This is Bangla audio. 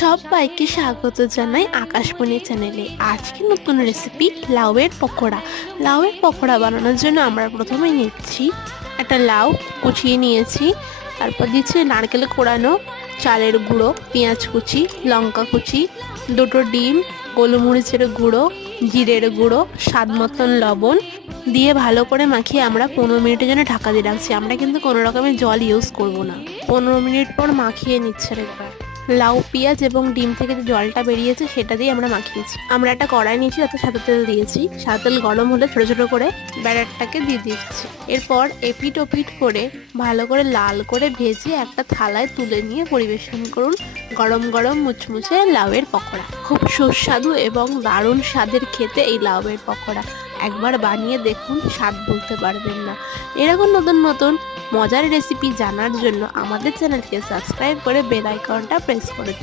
সবাইকে স্বাগত জানাই আকাশমণি চ্যানেলে। আজকে নতুন রেসিপি লাউয়ের পকোড়া। লাউয়ের পকোড়া বানানোর জন্য আমরা প্রথমে নিচ্ছি একটা লাউ কুচিয়ে নিয়েছি, তারপর দিচ্ছি নারকেল কোড়ানো, চালের গুঁড়ো, পেঁয়াজ কুচি, লঙ্কা কুচি, দুটো ডিম, গোলমরিচের গুঁড়ো, জিরের গুঁড়ো, স্বাদ মতন লবণ দিয়ে ভালো করে মাখিয়ে আমরা 15 মিনিটের জন্য ঢাকা দিয়ে রাখছি। আমরা কিন্তু কোনো রকমের জল ইউজ করব না। 15 মিনিট পর মাখিয়ে নিচ্ছে একবার। লাউ, পেঁয়াজ এবং ডিম থেকে যে জলটা বেরিয়েছে সেটা দিয়ে আমরা মাখিয়েছি। আমরা একটা কড়াই নিয়েছি, তাতে সাদা তেল দিয়েছি। সাদা তেল গরম হলে ছোটো ছোটো করে ব্যাটারটাকে দিয়ে দিচ্ছি। এরপর এপিট ওপিট করে ভালো করে লাল করে ভেজে একটা থালায় তুলে নিয়ে পরিবেশন করুন গরম গরম মুচমুচে লাউয়ের পকোড়া। খুব সুস্বাদু এবং দারুণ স্বাদের খেতে এই লাউয়ের পকোড়া। একবার বানিয়ে দেখুন, স্বাদ বলতে পারবেন না। এরকম নতুন নতুন মজার রেসিপি জানার জন্য আমাদের চ্যানেলকে সাবস্ক্রাইব করে বেল আইকনটা প্রেস করে দিন।